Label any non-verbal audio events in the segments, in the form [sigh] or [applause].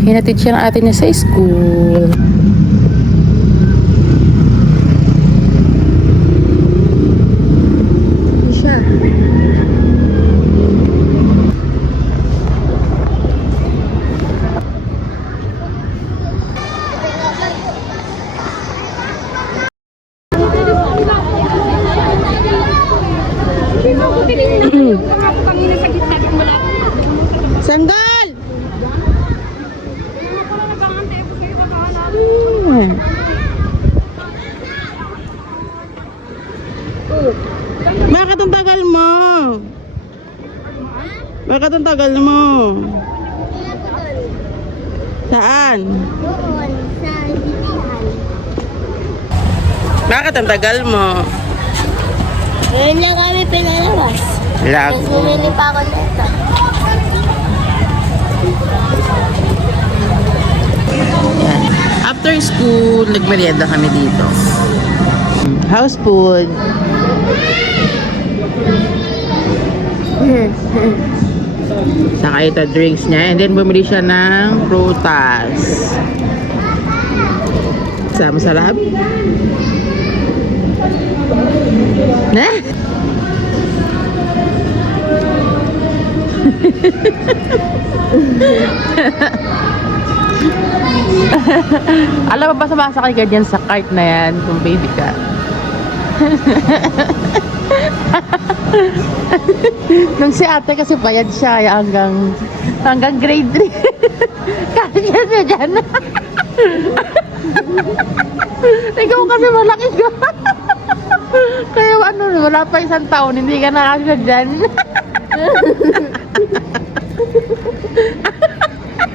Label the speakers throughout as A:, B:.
A: Hinatid siya ng ate niya sa school.
B: Siya. Sandal! Hmm. Bakit ang tagal mo? Bakit ang tagal mo? Saan?
C: Doon, sa Bitihan.
B: Bakit ang tagal mo?
C: Ngayon lang kami pinalabas.
B: Lag.
C: Tapos bumili pa ako nito.
B: Yan. After school, nagmerienda kami dito. House food. Saka ito drinks niya. And then bumili siya ng prutas. Sa masarap? Na? [laughs] [laughs] Alam mo ba sumasakay ka dyan sa cart na yan kung baby ka? [laughs] Nung si ate kasi bayad siya kaya hanggang hanggang grade 3. [laughs] kasi siya dyan. Ikaw kasi malaki ka. kaya ano, wala pa isang taon, hindi ka nakasya dyan.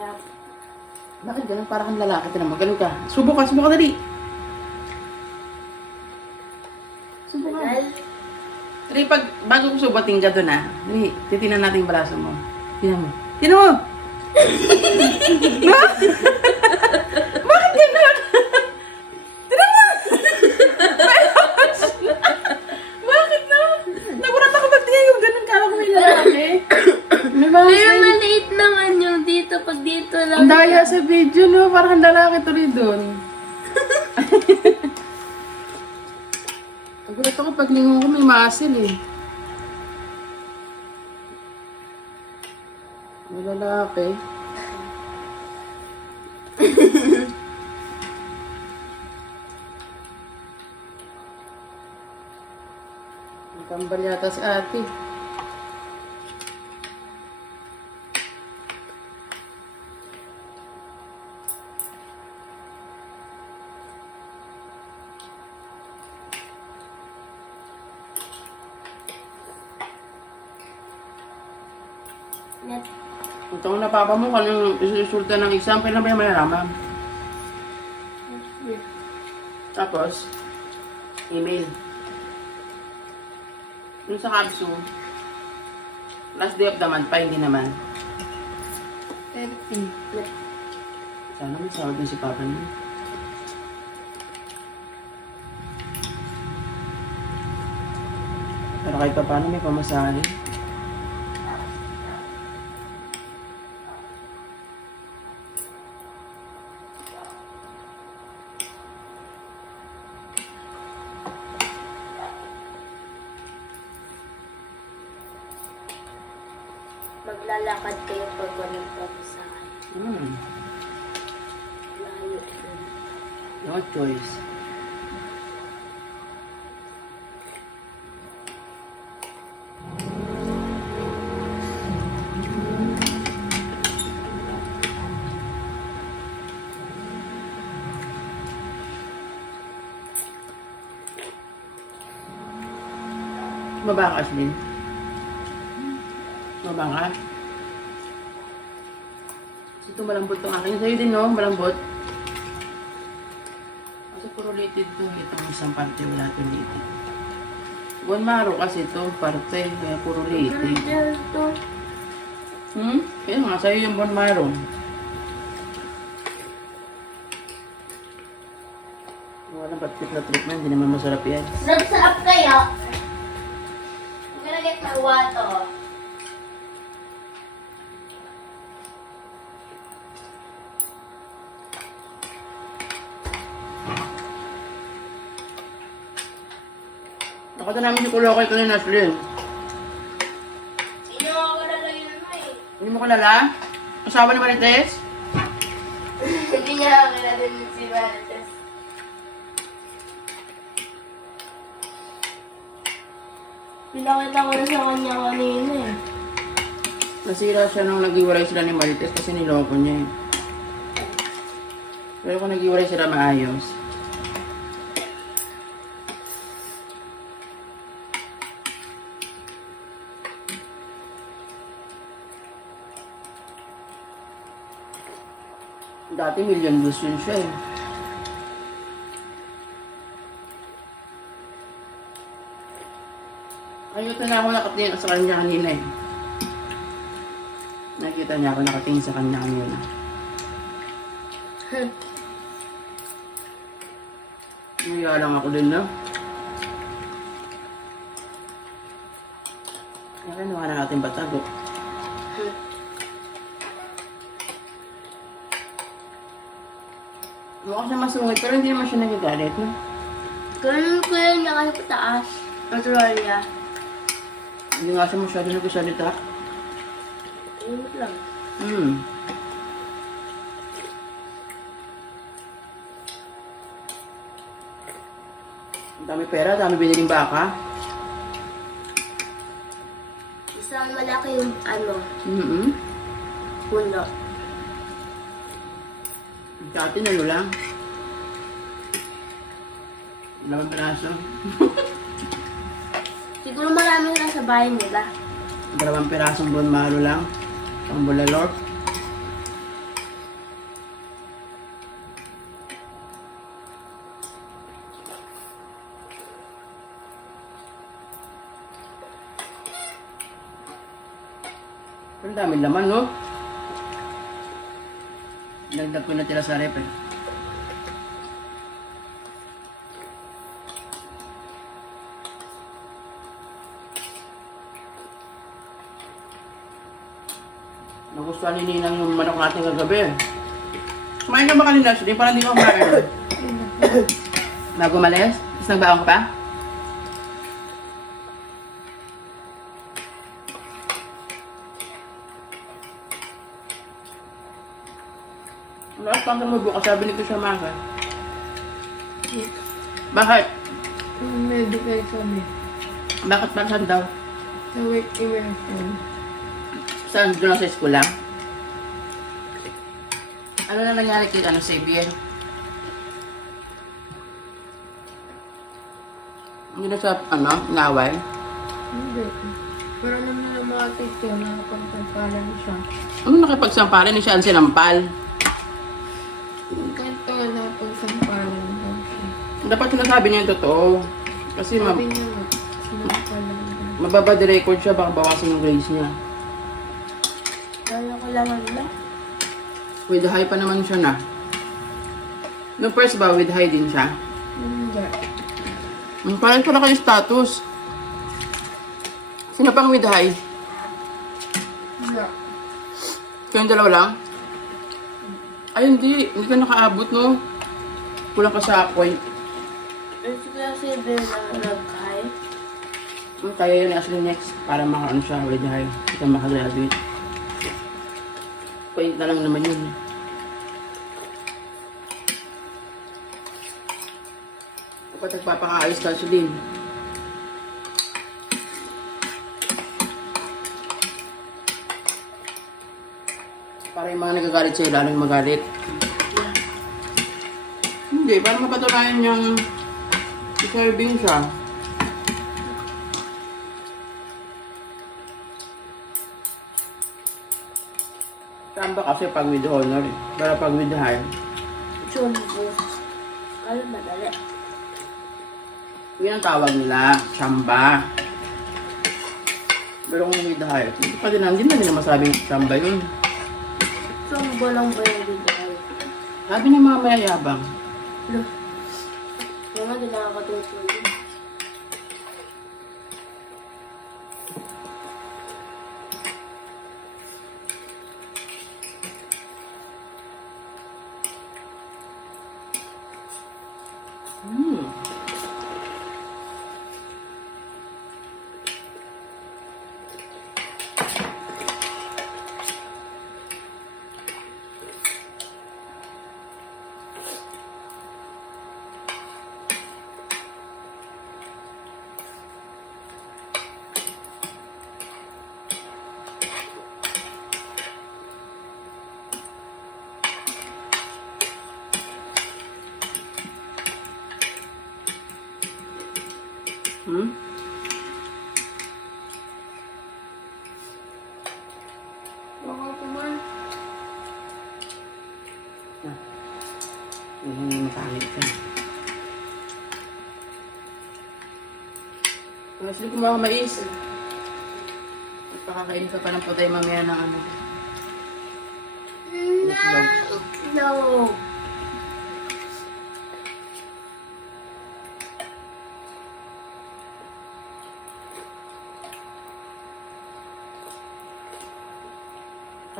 B: Kaya, bakit ganun? Para kang lalaki. Tinan mo, ganun ka. Subo ka, subo ka dali. Subo ka. Dali, pag, bago ko subating ka doon ah. Dali, titinan natin yung braso mo. Tinan mo. Tinan mo! [laughs] Ma? [laughs] Bakit ganun? Tinan mo! [laughs] Bakit na? Nagulat ako ba't tingnan yung ganun? Kala ko may lalaki. May mga
C: Pag dito lang.
B: Ang daya sa video, no? Parang ang lalaki tuloy doon. Nagulat ako pag lingon ko may maasil eh. May lalaki. [laughs] Kambal yata si ate.
C: Net.
B: Ito ang napapa mo, kung isusulta ng exam, kailan ba yung malalaman? Tapos, email. Yung sa Capsu, last day of the month pa, hindi naman. Sana may sahod din si Papa niyo. Pero kahit pa paano may pamasahe.
C: Lakad kayo pag walang pamasahe.
B: Hmm.
C: Layo yun. Eh.
B: No choice. Mabang, Asmin? Mabang, ha? Ito malambot tong akin. Sa'yo din, no? Malambot. Kasi puro litid to. Itong isang parte wala itong litid. Buwan maro kasi ito, parte. Kaya puro litid. Hmm? Kaya nga, sa'yo yung buwan maro. Walang ba't na treatment, hindi naman masarap yan.
C: Nag-sarap kaya? I'm gonna get
B: Nakita namin si Kulokoy ko ni Naslin.
C: Hindi mo ako lalagyan mo eh.
B: Hindi mo kilala? Asawa ni Marites?
C: Hindi niya ako lalagyan si Marites. Pinakita ko na sa kanya kanina eh.
B: Nasira siya nung nag-iwalay sila ni Marites kasi niloko niya eh. Pero kung nag-iwalay sila maayos. Dati million views yun siya eh. Ayot na ako nakatingin sa kanya kanina eh. Nakita niya ako nakatingin sa kanya kanina. Naya lang ako din na. Kaya nawa na natin batago. Mukha siya masungit pero hindi naman siya nagagalit. No?
C: Ganun ko yun niya kasi pataas. Natural niya.
B: Hindi nga siya masyado nagsasalita.
C: Ingat lang.
B: Hmm. Ang dami pera, dami biniling baka.
C: Isang malaki yung ano,
B: Mm-hmm.
C: puno.
B: Dati ano lang. Dalawang piraso. [laughs]
C: Siguro marami na sa bahay nila.
B: Dalawang pirasong bon malo lang. Ang bulalor. Ang dami laman, no? Nagdag ko na tira sa rep, Nagustuhan ni Ninang yung manok natin kagabi. Kumain ka ba kanina, Ashley? Parang di ka kumain. Bago umalis? Tapos nagbaon ka pa? Lahat pang mo bukas, sabi ni Kusya Maka. Bakit?
A: Medical kami.
B: Bakit ba saan daw?
A: Sa work immersion.
B: Saan? Doon sa school lang? Ano na nangyari kay ano, Xavier? Hindi na siya, ano, inaway?
A: Hindi. Pero naman nila mga teacher, nakapagtagpalan siya.
B: Ano nakipagsampalan ni siya ang sinampal?
A: Ganito nga nakapagsampalan siya.
B: Dapat sinasabi niya yung totoo. Kasi ma
A: Sabi niya sinampalan daw.
B: mababa the record siya, baka bawasan yung grades niya.
C: Kaya ko lang nila.
B: With high pa naman siya na. No first ba, with high din siya?
A: Hindi.
B: Hmm, parang pala kayo status. Sino pang with high?
A: Hindi.
B: Kayong dalawa lang? Ay, hindi. Hindi ka nakaabot, no? Kulang ka sa point.
C: Eh, si Kuya Silver na nag-high.
B: Kaya yun actually next para maka-ano siya with high. Ka makagraduate. Point na lang naman yun. Dapat nagpapakaayos ka siya din. Para yung mga nagagalit sa'yo, lalong magalit. Hindi, para mapatunayan yung deserving siya. Tamba kasi pag with honor. Pero pag with hire,
C: Chumbo. Ano madali?
B: yun ang tawag nila, chamba. Pero kung with hire, hindi pa din, hindi na nila masabing chamba yun.
C: Chumbo lang ba yung bigay?
B: Sabi niya mga mayayabang.
C: Ano? Yung nga, di nakakatutulog.
B: Hmm. Hmm?
C: Baka kuman.
B: Hindi mo masangit ka. Mas hindi ko mga mais. Pakakain ka pa ng putay mamaya ng ano. Itlog.
C: No.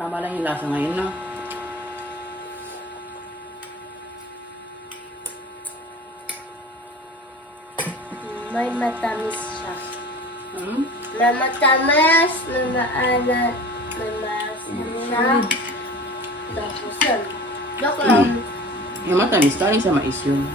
B: Tama lang yung lasa ngayon, no?
C: May matamis siya.
B: Hmm?
C: May matamis, may maalat, may maasim siya. Tapos yan. Joke lang.
B: Yung matamis, galing sa mais yun.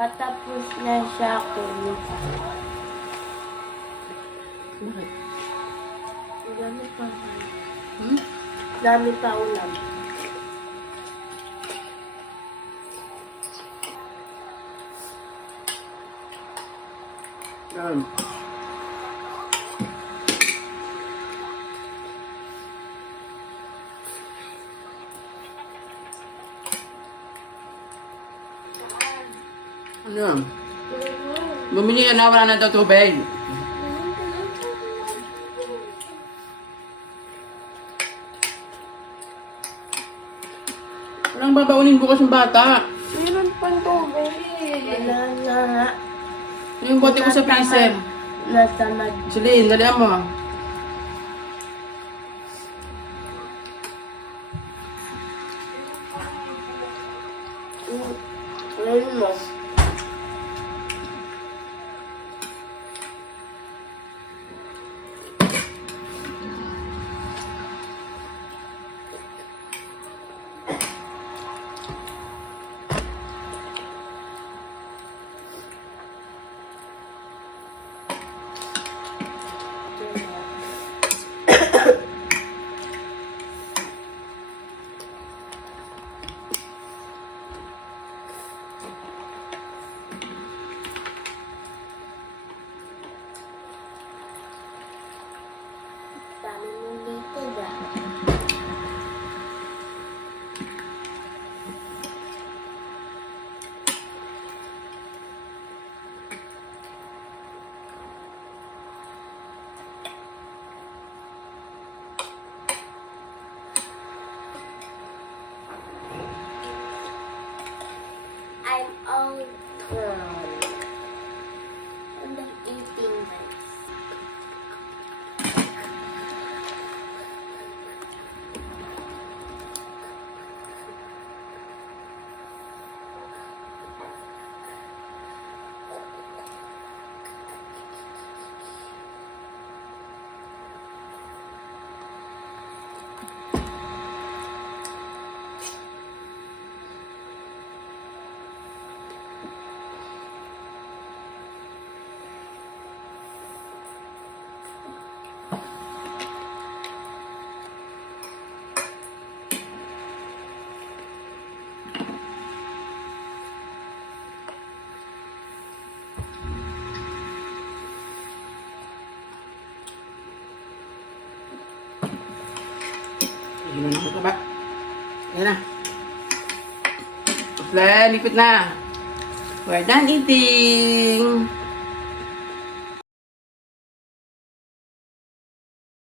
C: Patapos na siya kunin.
B: Bakit?
C: Ang dami pa.
B: Hmm?
C: Dami pa ulam.
B: Yan. Ano? Bumili ka na, wala na daw tubig. Walang babaunin bukas ng bata.
A: Meron pang tubig.
C: Wala na nga.
B: Yung bote ko sa freezer.
C: Natamad.
B: Celine, dalihan mo.
C: Ngayon mo.
B: Ikot na. We're done eating.